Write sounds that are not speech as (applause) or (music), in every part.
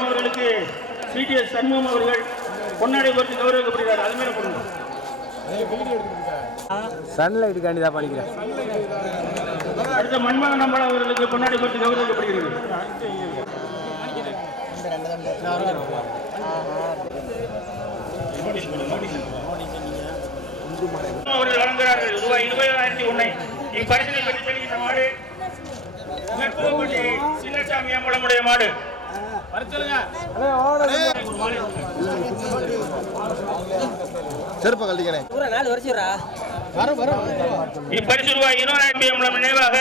அவர்களுக்கு சிடிஎஸ் சண்முகம் அவர்கள் பொன்னாடை போட்டு கௌரவிக்கப்படுகிறார். அது மேல கொடுங்க சன்லைட் காண்டி தான் பண்ணிக்கிறேன் அடுத்த மன்மகன் நம்பர் அவர்களுக்கு பொன்னாடை போட்டு கௌரவிக்கப்படுகிறது. அவர்கள் வழங்குகிறார்கள். ரூபாய் இருபதாயிரத்தி ஒன்னை இப்பரிசனை பெற்று செல்கின்ற மாடு சின்னசாமி அம்பலமுடைய மாடு செருப்ப கழட்டிக்கணே இப்பரிசு ரூபாய் இருபதாயிரத்தி நினைவாக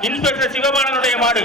இன்ஸ்பெக்டர் சிவபாலனுடைய மாடு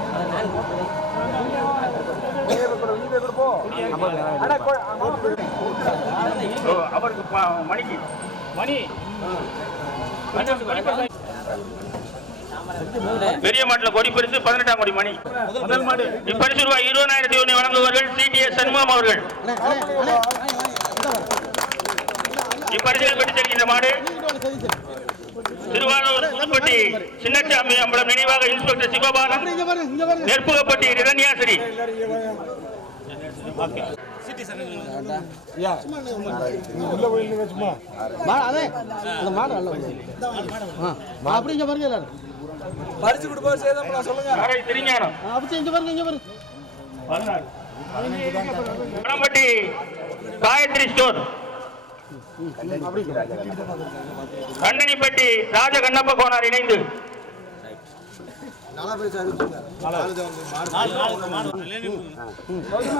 அவருக்கு மணிக்கு மணி பெரிய மாட்டில் கொடி பரிசு பதினெட்டாம் கோடி மணி. முதல் மாடு. இப்பரிசு ரூபாய் இருபதாயிரத்தி ஒன்று வழங்குவார்கள் சிடிஎஸ் சண்முகம் அவர்கள். இப்படி பெற்று செல்கின்ற மாடு திருவாரூர் புதுப்பட்டி சின்னசாமி அம்பலம் நினைவாக இன்ஸ்பெக்டர் சிவபாலன். நெற்புகப்பட்டி ரிதன்யாசிரி அதே. அந்த மாடு நல்ல அப்படி இங்க பாருங்க பறிச்சு கொடுப்போம் சேதம் சொல்லுங்க. திருஞானம். அப்படி இங்க பாருங்க இங்க பாருங்க. காயத்ரி ஸ்டோர். கண்டனிப்பட்டி ராஜ கண்ணப்ப கோனார் இணைந்து.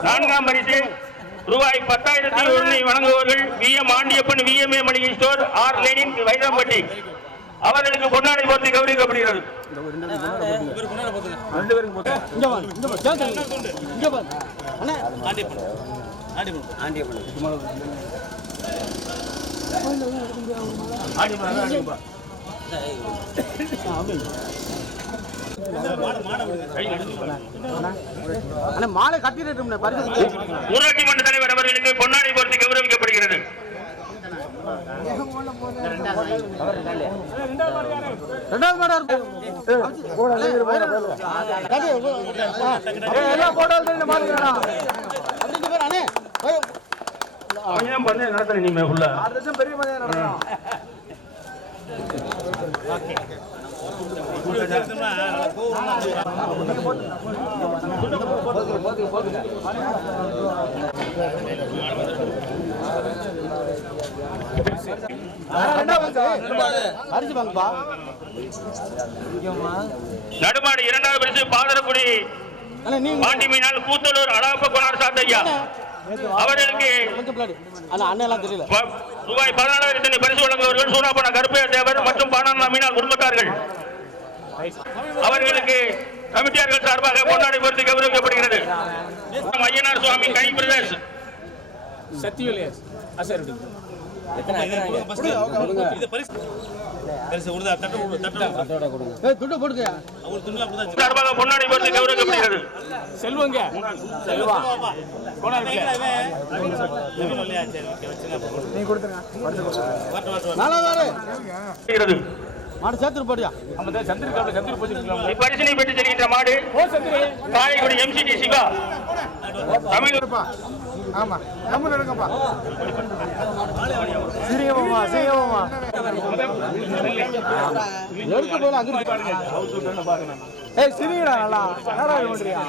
நான்காம் பரிசு ரூபாய் பத்தாயிரத்தி ஒன்றை வழங்குபவர்கள் V. M. Andiyappan V. M. A. மளிகை ஸ்டோர் ஆர். லேனின் வைரம்பட்டி. அவர்களுக்கு பொன்னாடை போர்த்தி கௌரவிக்கப்படுகிறது. ஆண்டியப்பன். ஆண்டியப்பன் இங்க பாருங்க கேட்கல. இங்க பாருங்க அண்ணே அண்ணே மாலை கட்டிட்டு பரிசு ஊராட்சி மன்ற தலைவர் அவர்களுக்கு பொன்னாடை போர்த்தி கௌரவிக்கப்படுகிறது. ரெண்டாவது மாடா எல்லாம் போட்டாலும் அவன் பண்ண நடத்தல நீ உள்ள? ஆறு லட்சம் பெரிய நடுமாடு இரண்டாவது பரிசு பாதரக்குடி. அண்ணா நீ பாண்டி மீனால் கூத்தலூர் அடாப்ப கொனார் சாத்தையா அவர்களுக்கு ரூபாய் பதினாலாயிரத்தி பரிசு வழங்குவவர்கள் சூனாப்பன கருப்பையா தேவர் மற்றும் பானான மீனால் குடும்பத்தார்கள். அவர்களுக்கு கமிட்டியார்கள் சார்பாக பொன்னாடை பொறுத்து கௌரவிக்கப்படுகிறது. ஐயனார் சுவாமி கனி பிரதேஷ் ஏய் துண்டு போடுங்க சார்பாக பொன்னாடை பொறுத்து கௌரவிக்கப்படுகிறது நாலாவது இருக்கிறது. மாடு சேர்த்துட்டு போடியா இப்பரிசினை பெற்று செல்கின்ற மாடு. காரைக்குடி எம்சிடி சிவா தமிழ் ஆமா. நம்ம எடுங்கப்பா சீரியமாமா சீரியமாமா எடுக்க போல அங்க ஏய் சிரியடா நல்லா. இது பண்றியா?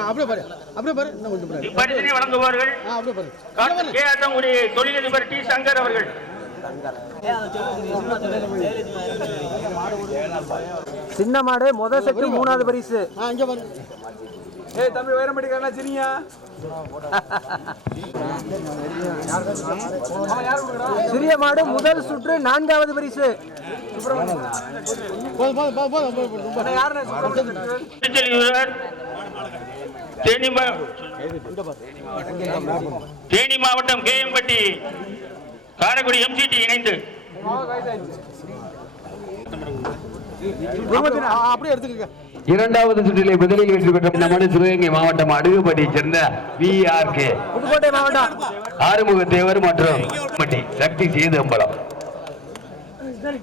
அப்படியே பாரு. அப்படியே பாரு. இன்னும் கொஞ்சம் பாரு. வழங்குவார்கள் தொழிலதிபர் டி சங்கர் அவர்கள். சின்ன மாடு முதல் செட்டு மூணாவது பரிசு. ஏய் தம்பி வைரம்பட்டி கண்ணா சிரியா? சிறிய மாடு முதல் சுற்று நான்காவது பரிசு. தேனி மாவட்டம். கேஎம்பட்டி காரைக்குடி எம்சிடி இணைந்து. இரண்டாவது சுற்றிலே முதலில் வெற்றி பெற்ற நமது சிவகங்கை மாவட்டம் அடுகுப்பட்டியைச் சேர்ந்த வி ஆர் கே புதுக்கோட்டை மாவட்டம். ஆறுமுக தேவர் மற்றும் மட்டி சக்தி சேதம்பலம்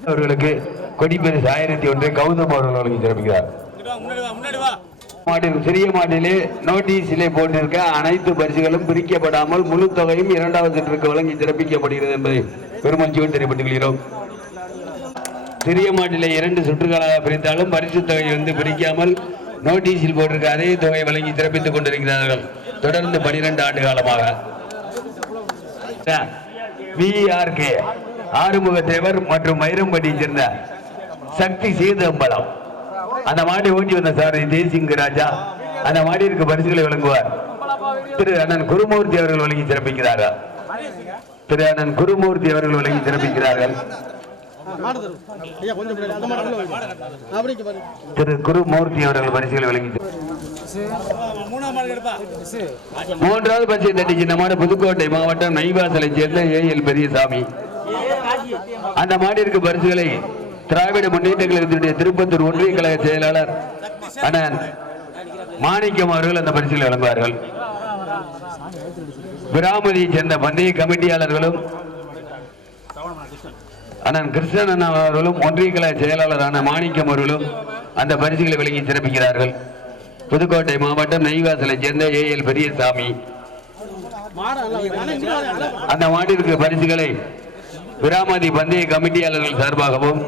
அவர்களுக்கு கொடிப்பரிசு ஆயிரத்தி ஒன்றை கௌதம் அவர்கள் வழங்கி சிறப்பிக்கிறார். மாட்டில் சிறிய மாட்டிலே நோட்டீஸிலே போட்டிருக்க அனைத்து பரிசுகளும் பிரிக்கப்படாமல் முழு தொகையும் இரண்டாவது சுற்றுக்கு வழங்கி சிறப்பிக்கப்படுகிறது என்பதை பெருமகிழ்ச்சியோடு தெரியப்பட்டுக் கொள்கிறோம் சிறிய மாட்டிலே இரண்டு சுற்றுகளாக பிரித்தாலும் பரிசு தொகை வந்து பிரிக்காமல் நோட்டீஸில் போட்டிருக்க அதே தொகை வழங்கி சிறப்பித்துக் கொண்டிருக்கிறார்கள். தொடர்ந்து பனிரெண்டு ஆண்டு காலமாக. விஆர்கே ஆறுமுக தேவர் மற்றும் மயிரம்பட்டியை சேர்ந்த சக்தி சீதம்பலம் அந்த மாட்டை ஓட்டி வந்த சார் ஜெய்சிங் ராஜா. அந்த மாடியிற்கு பரிசுகளை வழங்குவார். திரு அண்ணன் குருமூர்த்தி அவர்கள் வழங்கி சிறப்பிக்கிறார்கள். திரு அண்ணன் குருமூர்த்தி அவர்கள் வழங்கி சிறப்பிக்கிறார்கள். திரு குருமூர்த்தி அவர்கள் பரிசுகளை வழங்கி மூன்றாவது பரிசை தட்டி சின்னமான புதுக்கோட்டை மாவட்டம் நைவாசலை சேர்ந்த ஏஎல் பெரியசாமி. அந்த மாடிற்கு பரிசுகளை திராவிட முன்னேற்ற கழகத்தினுடைய திருப்பத்தூர் ஒன்றிய கழக செயலாளர் அண்ணன் மாணிக்கம் அவர்கள் அந்த பரிசுகளை வழங்குவார்கள். விராமதியை சேர்ந்த பந்தய கமிட்டியாளர்களும் அண்ணன் கிருஷ்ணன் அண்ணா அவர்களும் ஒன்றிய கழக செயலாளரான மாணிக்கம் அவர்களும் அந்த பரிசுகளை வழங்கி சிறப்பிக்கிறார்கள். புதுக்கோட்டை மாவட்டம் நெய்வாசலை சேர்ந்த ஏ எல் பெரியசாமி. அந்த மாட்டிற்கு பரிசுகளை விராமதி பந்தய கமிட்டியாளர்கள் சார்பாகவும்.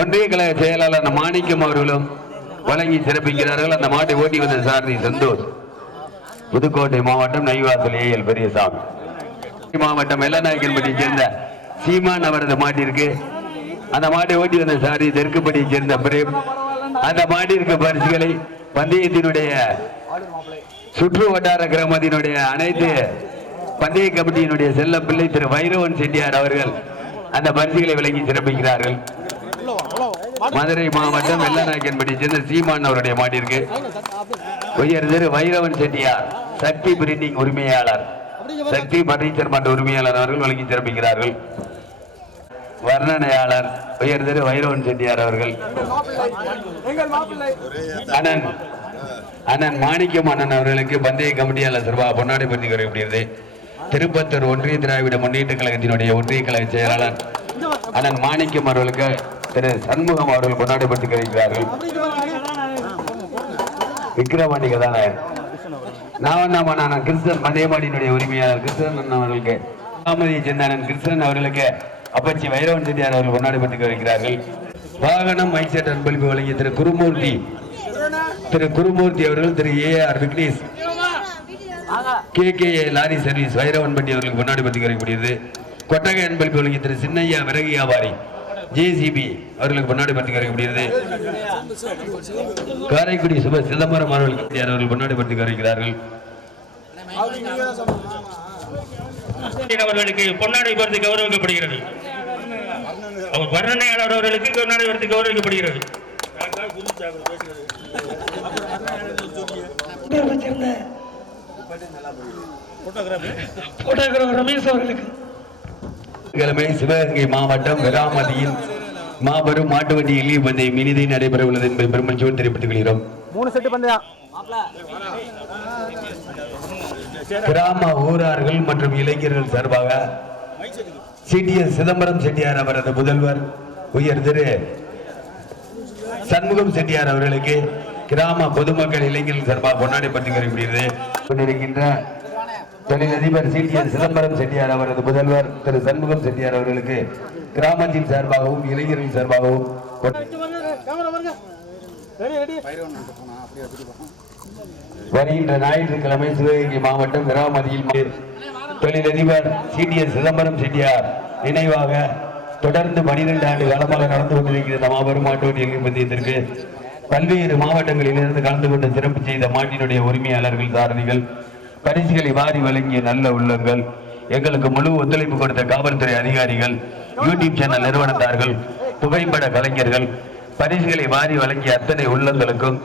ஒன்றிய கழக செயலாளர் மாணிக்கம் அவர்களும் வழங்கி சிறப்பிக்கிறார்கள். அந்த மாட்டை ஓட்டி வந்த சாரதி சந்தோஷ் புதுக்கோட்டை மாவட்டம் நெய்வாசல் ஏஎல் பெரியசாமி. மாவட்டம் வெள்ளநாயக்கன்பட்டியை சேர்ந்த சீமான் அவரது மாட்டிற்கு அந்த மாட்டை ஓட்டி வந்த சாரி தெற்குப்பட்டியை சேர்ந்த பிரேம். அந்த மாட்டிற்கு பரிசுகளை பந்தயத்தினுடைய சுற்று வட்டார கிராமத்தினுடைய அனைத்து பந்தய கமிட்டியினுடைய செல்ல பிள்ளை திரு வைரவன் செட்டியார் அவர்கள் அந்த பரிசுகளை விளங்கி சிறப்பிக்கிறார்கள். மதுரை மாவட்டம் வெள்ளநாயக்கன்படி சேர்ந்த சீமான் அவருடைய மாட்டிற்கு உயர் திரு வைரவன் செட்டியார் சக்தி பிரிண்டிங் உரிமையாளர். சக்தி பர்னிச்சர் மன்ற உரிமையாளர் அவர்கள் வழங்கி சிறப்பிக்கிறார்கள். வர்ணனையாளர் உயர் திரு வைரவன் செட்டியார் அவர்கள். அண்ணன் அண்ணன் மாணிக்கம் அண்ணன் அவர்களுக்கு பந்தய கமிட்டியாளர் சார்பாக பொன்னாடை பற்றி குறைக்கப்படுகிறது திருப்பத்தூர் ஒன்றிய திராவிட முன்னேற்ற கழகத்தினுடைய ஒன்றிய கழக செயலாளர் அண்ணன் மாணிக்கம் அவர்களுக்கு திரு சண்முகம் அவர்கள் கொண்டாடப்பட்டு கிடைக்கிறார்கள் விக்ரவாணி கதாநாயகன். நாவண்ணாமன் அண்ணன் கிருஷ்ணன் மதேமாடியினுடைய உரிமையாளர் கிருஷ்ணன் அண்ணன் அவர்களுக்கு ராமதியை சேர்ந்த அண்ணன் கிருஷ்ணன் அவர்களுக்கு அப்பச்சி வைரவன் செட்டியார் அவர்கள் கொண்டாடப்பட்டு பட்டு வாகனம் மைசெட் அன்பளிப்பு வழங்கிய திரு குருமூர்த்தி திரு குருமூர்த்தி அவர்கள் திரு A R Vignesh K K A lorry service Vairavanpatti அவர்களுக்கு பற்றி வைக்கப்படுகிறது கொட்டகை அன்பளிப்பு வழங்கிய திரு சின்னையா விறகு வியாபாரி ஜேசிபி அவர்களுக்கு பற்றி வைக்கப்படுகிறது காரைக்குடி சுப சிதம்பரம் அவர்களுக்கு அவர்கள் கொண்டாடி பற்றி வைக்கிறார்கள் அவர்களுக்கு பொன்னாடை பரிசு கௌரவிக்கப்படுகிறது. அவர் வர்ணனையாளர் அவர்களுக்கு பொன்னாடை பரிசு கௌரவிக்கப்படுகிறது. போட்டோகிராஃபர் ரமேஷ் அவர்களுக்கு. கிழமை சிவகங்கை மாவட்டம் விராமதியில் மாபெரும் மாட்டு வண்டி எளிய பந்தயம் இனிதை நடைபெற உள்ளது என்பதை பெருமச்சோடு தெரிவித்துக் கொள்கிறோம். மூணு செட்டு பந்தயம் கிராம ஊரார்கள் மற்றும் இளைஞர்கள் சார்பாக சிடிஎஸ் சிதம்பரம் செட்டியார் அவரது முதல்வர் உயர் திரு சண்முகம் செட்டியார் அவர்களுக்கு கிராம பொதுமக்கள் இளைஞர்கள் சார்பாக கொண்டாடி பற்றி வருகிறது கொண்டிருக்கின்ற தொழிலதிபர் சிடிஎஸ் சிதம்பரம் செட்டியார் அவரது முதல்வர் திரு சண்முகம் செட்டியார் அவர்களுக்கு கிராமத்தின் சார்பாகவும் இளைஞர்கள் சார்பாகவும் வருகின்ற ஞாயிற்றுக்கிழமை சிவகங்கை மாவட்டம் விராமதியில் மா- தொழிலதிபர் சிடிஎஸ் சிதம்பரம் செட்டியார் நினைவாக தொடர்ந்து பனிரெண்டு ஆண்டு காலமாக நடந்து கொண்டிருக்கிற இந்த மாபெரும் மாட்டு பந்தயத்திற்கு பல்வேறு மாவட்டங்களில் இருந்து கலந்து கொண்டு சிறப்பு செய்த மாட்டினுடைய உரிமையாளர்கள் சாரதிகள் பரிசுகளை வாரி வழங்கிய நல்ல உள்ளங்கள் எங்களுக்கு முழு ஒத்துழைப்பு கொடுத்த காவல்துறை அதிகாரிகள் யூடியூப் சேனல் நிறுவனத்தார்கள் புகைப்பட கலைஞர்கள் பரிசுகளை வாரி வழங்கிய அத்தனை உள்ளங்களுக்கும்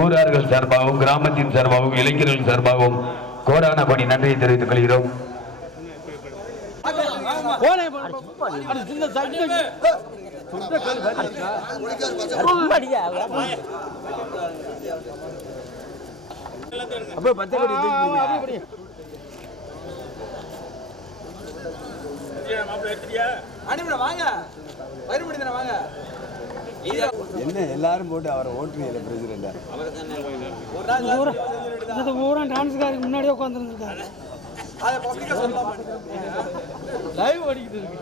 ஊரார்கள் சார்பாகவும் கிராமத்தின் சார்பாகவும் இளைஞர்கள் சார்பாகவும் கோடான கோடி நன்றியை தெரிவித்துக் கொள்கிறோம் அப்ப பச்சை கொடி வாங்க. வாங்க. என்ன எல்லாரும் போட்டு அவரை ஓட்டுறீங்க பிரசிடண்ட் இந்த பூரா டான்ஸ்காருக்கு முன்னாடியே உட்காந்துருந்துருக்காரு லைவ் ஓடிக்கிட்டு (laughs) இருக்கு.